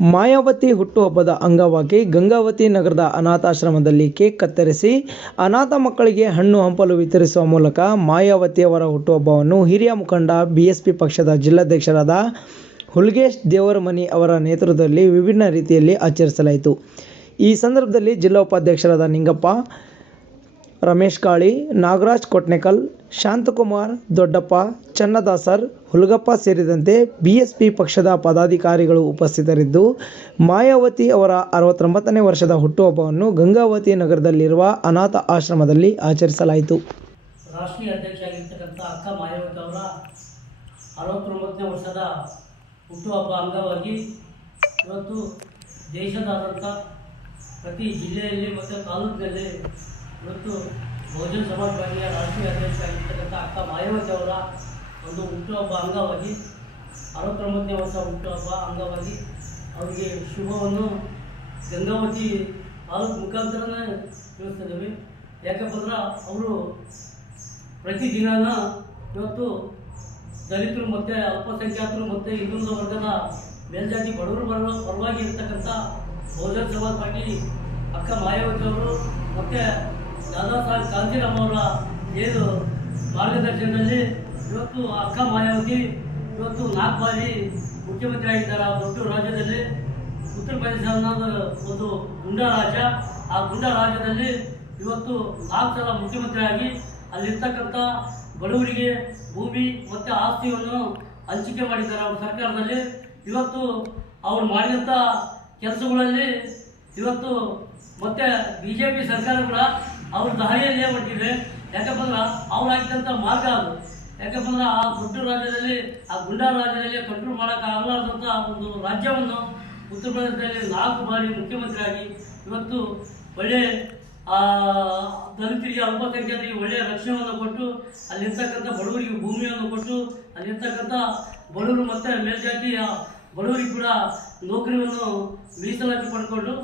ಮಾಯಾವತಿ ಹುಟ್ಟುಹಬ್ಬದ ಅಂಗವಾಗಿ ಗಂಗಾವತಿ ನಗರದ ಅನಾಥಾಶ್ರಮದಲ್ಲಿ ಕೇಕ್ ಕತ್ತರಿಸಿ ಅನಾಥ ಮಕ್ಕಳಿಗೆ ಹಣ್ಣು ಹಂಪಲು ವಿತರಿಸುವ ಮೂಲಕ ಮಾಯಾವತಿಯವರ ಹುಟ್ಟುಹಬ್ಬವನ್ನು ಹಿರಿಯ ಮುಖಂಡ ಬಿಎಸ್ಪಿ ಪಕ್ಷದ ಜಿಲ್ಲಾಧ್ಯಕ್ಷರಾದ ಹುಲ್ಗೇಶ್ ದೇವರಮನಿ ಅವರ ನೇತೃತ್ವದಲ್ಲಿ ವಿಭಿನ್ನ ರೀತಿಯಲ್ಲಿ ಆಚರಿಸಲಾಯಿತು. ಈ ಸಂದರ್ಭದಲ್ಲಿ ಜಿಲ್ಲಾ ಉಪಾಧ್ಯಕ್ಷರಾದ ನಿಂಗಪ್ಪ, ರಮೇಶ್ ಕಾಳಿ, ನಾಗರಾಜ್ ಕೊಟ್ನೇಕಲ್ ಶಾಂತಕುಮಾರ್, ದೊಡ್ಡಪ್ಪ, ಚನ್ನದಾಸರ್, ಹುಲಗಪ್ಪ ಸೇರಿದಂತೆ ಬಿಎಸ್ಪಿ ಪಕ್ಷದ ಪದಾಧಿಕಾರಿಗಳು ಉಪಸ್ಥಿತರಿದ್ದು, ಮಾಯಾವತಿ ಅವರ ಅರವತ್ತೊಂಬತ್ತನೇ ವರ್ಷದ ಹುಟ್ಟುಹಬ್ಬವನ್ನು ಗಂಗಾವತಿ ನಗರದಲ್ಲಿರುವ ಅನಾಥ ಆಶ್ರಮದಲ್ಲಿ ಆಚರಿಸಲಾಯಿತು. ರಾಷ್ಟ್ರೀಯ ಅಧ್ಯಕ್ಷರಾಗಿರ್ತಕ್ಕಂಥ ಅಕ್ಕ ಮಾಯಾವತಿ ಅವರ ಅರವತ್ತೊಂಬತ್ತನೇ ವರ್ಷದ ಹುಟ್ಟುಹಬ್ಬ ಅಂಗವಾಗಿ ಇವತ್ತು ದೇಶದಾದ್ಯಂತ ಪ್ರತಿ ಜಿಲ್ಲೆಯಲ್ಲಿ ಮತ್ತು ತಾಲೂಕಿನಲ್ಲಿ ಇವತ್ತು ಬಹುಜನ ಸಮಾಜ ಪಾರ್ಟಿಯ ರಾಷ್ಟ್ರೀಯ ಅಧ್ಯಕ್ಷ ಆಗಿರ್ತಕ್ಕಂಥ ಅಕ್ಕ ಮಾಯಾವತಿ ಅವರ ಒಂದು ಹುಟ್ಟುಹಬ್ಬ ಅಂಗವಾಗಿ, ಅರವತ್ತೊಂಬತ್ತನೇ ವರ್ಷ ಹುಟ್ಟುಹಬ್ಬ ಅಂಗವಾಗಿ ಅವರಿಗೆ ಶುಭವನ್ನು ಗಂಗಾವತಿ ತಾಲೂಕು ಮುಖಾಂತರನೇ ತಿಳಿಸ್ತಿದ್ದೀವಿ. ಯಾಕಪ್ಪಂದ್ರೆ ಅವರು ಪ್ರತಿದಿನನ ಇವತ್ತು ದಲಿತರು ಮತ್ತು ಅಲ್ಪಸಂಖ್ಯಾತರು ಮತ್ತು ಇನ್ನೊಂದು ವರ್ಗದ ಮೇಲ್ಜಾತಿ ಬಡವರು ಬರಲು ಪರವಾಗಿ ಇರ್ತಕ್ಕಂಥ ಬಹುಜನ ಸಮಾಜ ಪಾರ್ಟಿ ಅಕ್ಕ ಮಾಯಾವತಿ ಅವರು ಮತ್ತು ದಾದಾ ಸಾಹೇಬ್ ಕಾಂತಿರಾಮ್ ಅವರ ಏನು ಮಾರ್ಗದರ್ಶನದಲ್ಲಿ ಇವತ್ತು ಅಕ್ಕ ಮಾಯಾವತಿ, ಇವತ್ತು ನಾಲ್ಕು ಬಾರಿ ಮುಖ್ಯಮಂತ್ರಿ ಆಗಿದ್ದಾರೆ. ಆ ರಾಜ್ಯದಲ್ಲಿ ಉತ್ತರ ಪ್ರದೇಶ ಒಂದು ಗುಂಡಾ ರಾಜ್ಯ ಆ ಗುಂಡಾ ರಾಜ್ಯದಲ್ಲಿ ಇವತ್ತು ನಾಲ್ಕು ಸಲ ಮುಖ್ಯಮಂತ್ರಿ ಆಗಿ ಅಲ್ಲಿರ್ತಕ್ಕಂಥ ಬಡವರಿಗೆ ಭೂಮಿ ಮತ್ತು ಆಸ್ತಿಯನ್ನು ಹಂಚಿಕೆ ಮಾಡಿದ್ದಾರೆ ಅವ್ರ ಸರ್ಕಾರದಲ್ಲಿ. ಇವತ್ತು ಅವ್ರು ಮಾಡಿದಂಥ ಕೆಲಸಗಳಲ್ಲಿ ಇವತ್ತು ಮತ್ತೆ ಬಿ ಜೆ ಪಿ ಸರ್ಕಾರ ಕೂಡ ಅವ್ರ ದಾರಿಯಲ್ಲೇ ಹೊಟ್ಟಿದೆ ಯಾಕಂದ್ರೆ ಅವ್ರು ಹಾಕಿದಂಥ ಮಾರ್ಗ ಅದು. ಯಾಕಂದ್ರೆ ಆ ದೊಡ್ಡ ರಾಜ್ಯದಲ್ಲಿ ಆ ಗುಂಡಾ ರಾಜ್ಯದಲ್ಲಿ ಕಂಟ್ರೋಲ್ ಮಾಡೋಕ್ಕಾಗಲಾರ್ದಂಥ ಒಂದು ರಾಜ್ಯವನ್ನು ಉತ್ತರ ಪ್ರದೇಶದಲ್ಲಿ ನಾಲ್ಕು ಬಾರಿ ಮುಖ್ಯಮಂತ್ರಿಯಾಗಿ ಇವತ್ತು ಒಳ್ಳೆ ಆ, ದಲಿತರಿಗೆ ಅಲ್ಪಸಂಖ್ಯಾತರಿಗೆ ಒಳ್ಳೆಯ ರಕ್ಷಣೆಯನ್ನು ಕೊಟ್ಟು ಅಲ್ಲಿರ್ತಕ್ಕಂಥ ಬಡವರಿಗೆ ಭೂಮಿಯನ್ನು ಕೊಟ್ಟು ಅಲ್ಲಿರ್ತಕ್ಕಂಥ ಬಡವರು ಮತ್ತು ಮೇಲ್ಜಾತಿಯ ಬಡವರಿಗೆ ಕೂಡ ನೌಕರಿಯನ್ನು ಮೀಸಲಾತಿ ಪಡ್ಕೊಂಡು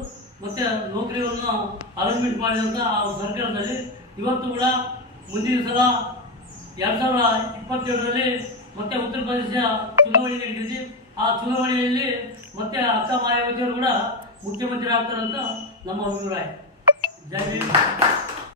ಮತ್ತು ನೌಕರಿಯನ್ನು ಅರೇಂಜ್ಮೆಂಟ್ ಮಾಡಿದಂಥ ಆ ಸರ್ಕಾರದಲ್ಲಿ ಇವತ್ತು ಕೂಡ ಮುಂದಿನ ಸಲ ಎರಡು ಸಾವಿರದ ಇಪ್ಪತ್ತೇಳರಲ್ಲಿ ಮತ್ತೆ ಉತ್ತರ ಪ್ರದೇಶ ಚುನಾವಣೆ ನಡೆಸಿ ಆ ಚುನಾವಣೆಯಲ್ಲಿ ಮತ್ತೆ ಅಕ್ಕ ಮಾಯಾವತಿಯವರು ಕೂಡ ಮುಖ್ಯಮಂತ್ರಿ ಆಗ್ತಾರಂತ ನಮ್ಮ ಅಭಿಪ್ರಾಯ. ಜೈ